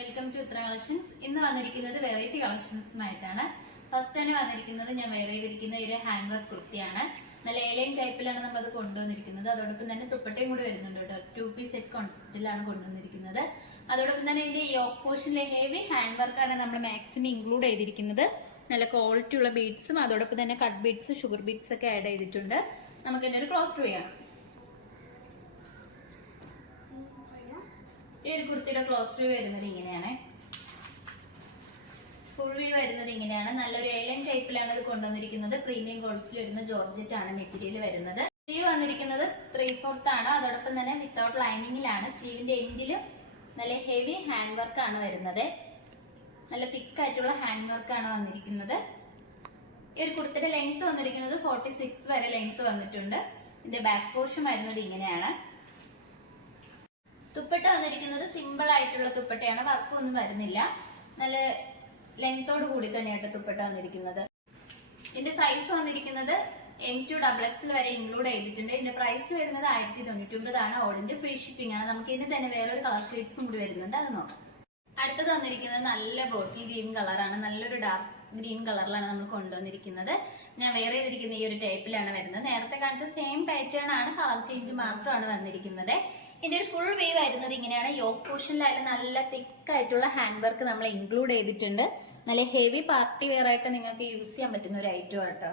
Welcome to Uttara collections. ഇന്ന് വന്നിരിക്കുന്നത് variety കളക്ഷൻസുമായിട്ടാണ്. First തന്നെ വന്നിരിക്കുന്നത് ഞാൻ വെയർ ചെയ്തിരിക്കുന്ന ഒരു ഹാൻഡ് വർക്ക് കുർത്തിയാണ്. നല്ല എലൈൻ ടൈപ്പിലാണ് നമ്മളത് കൊണ്ടുവന്നിരിക്കുന്നത്. അതോടൊപ്പം തന്നെ ദുപ്പട്ടയും കൂടി വരുന്നുണ്ട് കേട്ടോ. 2 പീസ് സെറ്റ് കോൺസെപ്റ്റിലാണ് കൊണ്ടുവന്നിരിക്കുന്നത്. അതോടൊപ്പം തന്നെ ഇതിന്റെ യോക്ക് പോർഷനിലെ ഹെവി ഹാൻഡ് വർക്കാണ് നമ്മൾ മാക്സിമം ഇൻക്ലൂഡ് ചെയ്തിരിക്കുന്നത്. നല്ല ക്വാളിറ്റി ഉള്ള ബീഡ്സും അതോടൊപ്പം തന്നെ കട്ട് ബീഡ്സ്, ഷുഗർ ബീഡ്സ് ഒക്കെ ആഡ് ചെയ്തിട്ടുണ്ട്. നമുക്ക് ഇതിന്റെ ഒരു ക്ലോസ് റിവ്യൂ ആണ്. ഈ ഒരു കുർത്തിയുടെ ക്ലോസ് വ്യൂ വരുന്നത് ഇങ്ങനെയാണ്. ഫുൾ വ്യൂ വരുന്നത് ഇങ്ങനെയാണ്. നല്ലൊരു എലൈൻ ടൈപ്പിലാണ് ഇത് കൊണ്ടുവന്നിരിക്കുന്നത്. പ്രീമിയം ക്വാളിറ്റി വരുന്ന ജോർജറ്റ് ആണ് മെറ്റീരിയൽ വരുന്നത്. സ്ലീവ് വന്നിരിക്കുന്നത് 3/4 ആണ്. അതോടൊപ്പം തന്നെ വിത്തൗട്ട് ലൈനിങ്ങിലാണ്. സ്ലീവിന്റെ എൻഡിലും നല്ല ഹെവി ഹാൻഡ് വർക്ക് ആണ് വരുന്നത്. നല്ല തിക്ക് ആയിട്ടുള്ള ഹാൻഡ് വർക്ക് ആണ് വന്നിരിക്കുന്നത്. ഈ ഒരു കുർത്തിയുടെ ലെങ്ത് വന്നിരിക്കുന്നത് 46 വരെ ലെങ്ത് വന്നിട്ടുണ്ട്. ഇതിന്റെ ബാക്ക് പോർഷൻ വരുന്നത് ഇങ്ങനെയാണ്. ദുപ്പട്ട വന്നിരിക്കുന്നത് സിമ്പിൾ ആയിട്ടുള്ള ദുപ്പട്ടയാണ്. വർക്ക് ഒന്നും വരുന്നില്ല. നല്ല ലെങ്തോട് കൂടി തന്നെയായിട്ട് ദുപ്പട്ട വന്നിരിക്കുന്നത്. ഇതിന്റെ സൈസ് വന്നിരിക്കുന്നത് M2XXL വരെ ഇൻക്ലൂഡ് ചെയ്തിട്ടുണ്ട്. ഇതിന്റെ പ്രൈസ് വരുന്നത് 1099 ആണ്. ഓൾ ഇന്ത്യ ഫ്രീ ഷിപ്പിംഗ് ആണ്. നമുക്ക് ഇതിന് തന്നെ വേറൊരു കളർ ഷെയ്ഡ്സും കൂടി വരുന്നുണ്ട്, അത് നോക്കാം. അടുത്തത് വന്നിരിക്കുന്നത് നല്ല ബോട്ടിൽ ഗ്രീൻ കളറാണ്. നല്ലൊരു ഡാർക്ക് ഗ്രീൻ കളറിലാണ് നമ്മൾ കൊണ്ടുവന്നിരിക്കുന്നത്. ഞാൻ വേറെ ചെയ്തിരിക്കുന്ന ഈ ഒരു ടൈപ്പിലാണ് വരുന്നത്. നേരത്തെ കാണിച്ച സെയിം പാറ്റേൺ ആണ്, കളർ ചേഞ്ച് മാത്രമാണ് വന്നിരിക്കുന്നത്. ഇതിന്റെ ഒരു ഫുൾ വ്യൂ വരുന്നത് ഇങ്ങനെയാണ്. യോക്ക് പോർഷനിലായാലും നല്ല തിക്ക് ആയിട്ടുള്ള ഹാൻഡ് വർക്ക് നമ്മൾ ഇൻക്ലൂഡ് ചെയ്തിട്ടുണ്ട്. നല്ല ഹെവി പാർട്ടി വെയർ ആയിട്ട് നിങ്ങൾക്ക് യൂസ് ചെയ്യാൻ പറ്റുന്ന ഒരു ഐറ്റം ആട്ടോ.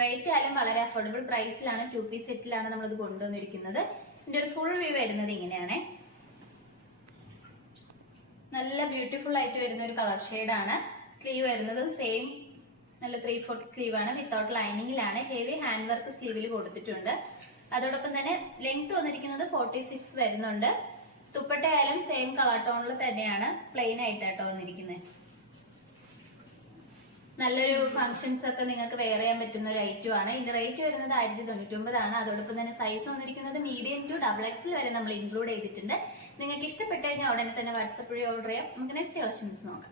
റേറ്റ് ആയാലും വളരെ അഫോർഡബിൾ പ്രൈസിലാണ്. 2 പീസ് സെറ്റിലാണ് നമ്മളത് കൊണ്ടുവന്നിരിക്കുന്നത്. ഇതിന്റെ ഒരു ഫുൾ വ്യൂ വരുന്നത് ഇങ്ങനെയാണ്. നല്ല ബ്യൂട്ടിഫുൾ ആയിട്ട് വരുന്ന ഒരു കളർ ഷെയ്ഡാണ്. സ്ലീവ് വരുന്നത് സെയിം നല്ല 3/4 സ്ലീവ് ആണ്. വിത്തൗട്ട് ലൈനിങ്ങിലാണ്. ഹെവി ഹാൻഡ് വർക്ക് സ്ലീവിൽ കൊടുത്തിട്ടുണ്ട്. അതോടൊപ്പം തന്നെ ലെങ്ത് വന്നിരിക്കുന്നത് 46 വരുന്നുണ്ട്. ദുപ്പട്ട ആയാലും സെയിം കളർ ടോണിൽ തന്നെയാണ്. പ്ലെയിൻ ആയിട്ടാട്ടോ വന്നിരിക്കുന്നത്. നല്ലൊരു ഫംഗ്ഷൻസ് ഒക്കെ നിങ്ങൾക്ക് വെയർ ചെയ്യാൻ പറ്റുന്ന ഒരു ഐറ്റം ആണ്. ഇതിന്റെ റേറ്റ് വരുന്നത് 1099 ആണ്. അതോടൊപ്പം തന്നെ സൈസ് വന്നിരിക്കുന്നത് മീഡിയം ടു XXL വരെ നമ്മൾ ഇൻക്ലൂഡ് ചെയ്തിട്ടുണ്ട്. നിങ്ങൾക്ക് ഇഷ്ടപ്പെട്ട് കഴിഞ്ഞാൽ ഉടനെ തന്നെ വാട്സപ്പ് വഴി ഓർഡർ ചെയ്യാം. നമുക്ക് നെക്സ്റ്റ് കളക്ഷൻസ് നോക്കാം.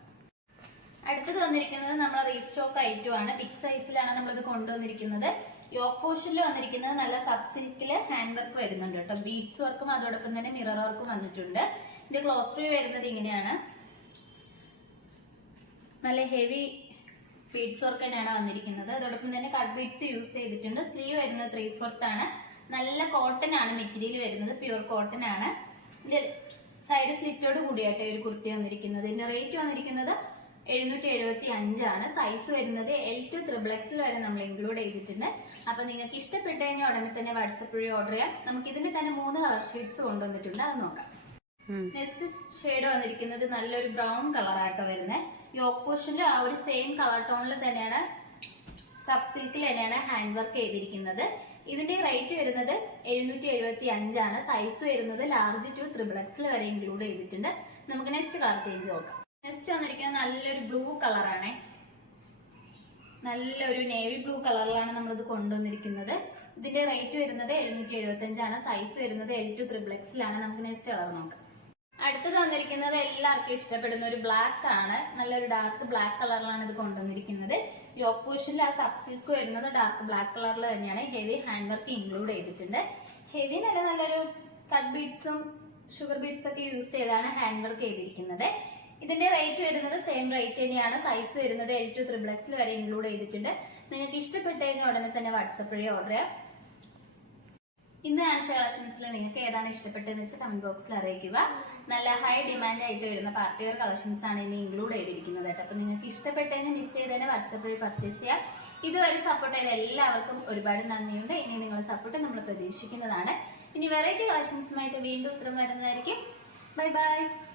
അടുത്തത് വന്നിരിക്കുന്നത് നമ്മൾ റീസ്റ്റോക്ക് ഐറ്റം ആണ്. ബിഗ് സൈസിലാണ് നമ്മളിത് കൊണ്ടുവന്നിരിക്കുന്നത്. യോക്ക് പോർഷനിൽ വന്നിരിക്കുന്നത് നല്ല സബ്സിൽക്കില് ഹാൻഡ് വർക്ക് വരുന്നുണ്ട് കേട്ടോ. ബീഡ്സ് വർക്കും അതോടൊപ്പം തന്നെ മിറർ വർക്കും വന്നിട്ടുണ്ട്. ഇതിന്റെ ക്ലോസ് വ്യൂ വരുന്നത് ഇങ്ങനെയാണ്. നല്ല ഹെവി ബീഡ്സ് വർക്ക് തന്നെയാണ് വന്നിരിക്കുന്നത്. അതോടൊപ്പം തന്നെ കട്ട് ബീഡ്സ് യൂസ് ചെയ്തിട്ടുണ്ട്. സ്ലീവ് വരുന്നത് 3/4 ആണ്. നല്ല കോട്ടൺ ആണ് മെറ്റീരിയൽ വരുന്നത്. പ്യുവർ കോട്ടൺ ആണ്. ഇതിന്റെ സൈഡ് സ്ലിറ്റോട് കൂടിയായിട്ട് ഒരു കുർത്തി വന്നിരിക്കുന്നത്. ഇതിന്റെ റേറ്റ് വന്നിരിക്കുന്നത് 775 ആണ്. സൈസ് വരുന്നത് L2 XXL വരെ നമ്മൾ ഇൻക്ലൂഡ് ചെയ്തിട്ടുണ്ട്. അപ്പൊ നിങ്ങൾക്ക് ഇഷ്ടപ്പെട്ട് കഴിഞ്ഞാൽ ഉടനെ തന്നെ വാട്സപ്പ് വഴി ഓർഡർ ചെയ്യാം. നമുക്ക് ഇതിന്റെ തന്നെ 3 കളർ ഷെയ്ഡ്സ് കൊണ്ടുവന്നിട്ടുണ്ട്, അത് നോക്കാം. നെക്സ്റ്റ് ഷെയ്ഡ് വന്നിരിക്കുന്നത് നല്ലൊരു ബ്രൗൺ കളറാട്ടോ വരുന്നത്. യോക്ക് പോർഷനിൽ ആ ഒരു സെയിം കളർ ടോണിൽ തന്നെയാണ്, സബ് സിൽക്കിൽ തന്നെയാണ് ഹാൻഡ് വർക്ക് ചെയ്തിരിക്കുന്നത്. ഇതിന്റെ റേറ്റ് വരുന്നത് 775 ആണ്. സൈസ് വരുന്നത് ലാർജ് ടു XXL വരെ ഇൻക്ലൂഡ് ചെയ്തിട്ടുണ്ട്. നമുക്ക് നെക്സ്റ്റ് കളർ ചേഞ്ച് നോക്കാം. നെക്സ്റ്റ് വന്നിരിക്കുന്നത് നല്ലൊരു ബ്ലൂ കളറാണ്. നല്ലൊരു നേവി ബ്ലൂ കളറിലാണ് നമ്മളിത് കൊണ്ടുവന്നിരിക്കുന്നത്. ഇതിന്റെ റേറ്റ് വരുന്നത് 775 ആണ്. സൈസ് വരുന്നത് L2 XXL ആണ്. നമുക്ക് നെക്സ്റ്റ് കളർ നോക്കാം. അടുത്തത് വന്നിരിക്കുന്നത് എല്ലാവർക്കും ഇഷ്ടപ്പെടുന്ന ഒരു ബ്ലാക്ക് ആണ്. നല്ലൊരു ഡാർക്ക് ബ്ലാക്ക് കളറിലാണ് ഇത് കൊണ്ടുവന്നിരിക്കുന്നത്. യോക്ക് പോർഷനിൽ ആ സബ്സിൽക്ക് വരുന്നത് ഡാർക്ക് ബ്ലാക്ക് കളറിൽ തന്നെയാണ്. ഹെവി ഹാൻഡ് വർക്ക് ഇൻക്ലൂഡ് ചെയ്തിട്ടുണ്ട്. ഹെവി നല്ലൊരു കട്ട് ബീഡ്സും ഷുഗർ ബീഡ്സ് ഒക്കെ യൂസ് ചെയ്താണ് ഹാൻഡ് വർക്ക് ചെയ്തിരിക്കുന്നത്. ഇതിന്റെ റേറ്റ് വരുന്നത് സെയിം റേറ്റ് തന്നെയാണ്. സൈസ് വരുന്നത് L2 XXL വരെ ഇൻക്ലൂഡ് ചെയ്തിട്ടുണ്ട്. നിങ്ങൾക്ക് ഇഷ്ടപ്പെട്ട് കഴിഞ്ഞാൽ ഉടനെ തന്നെ വാട്സപ്പ് വഴി ഓർഡർ ചെയ്യാം. ഇന്ന് കാണിച്ച കളക്ഷൻസിൽ നിങ്ങൾക്ക് ഏതാണ് ഇഷ്ടപ്പെട്ടതെന്ന് വെച്ചാൽ കമന്റ് ബോക്സിൽ അറിയിക്കുക. നല്ല ഹൈ ഡിമാൻഡ് ആയിട്ട് വരുന്ന പാർട്ടി വെയർ കളക്ഷൻസ് ആണ് ഇന്ന് ഇൻക്ലൂഡ് ചെയ്തിരിക്കുന്നത് കേട്ടോ. അപ്പൊ നിങ്ങൾക്ക് ഇഷ്ടപ്പെട്ടതിന് മിസ് ചെയ്തതിന് വാട്സപ്പ് വഴി പർച്ചേസ് ചെയ്യാം. ഇതുവരെ സപ്പോർട്ട് ചെയ്ത എല്ലാവർക്കും ഒരുപാട് നന്ദിയുണ്ട്. ഇനി നിങ്ങളുടെ സപ്പോർട്ട് നമ്മൾ പ്രതീക്ഷിക്കുന്നതാണ്. ഇനി വെറൈറ്റി കളക്ഷൻസുമായിട്ട് വീണ്ടും ഉത്തരം വരുന്നതായിരിക്കും. Bye bye.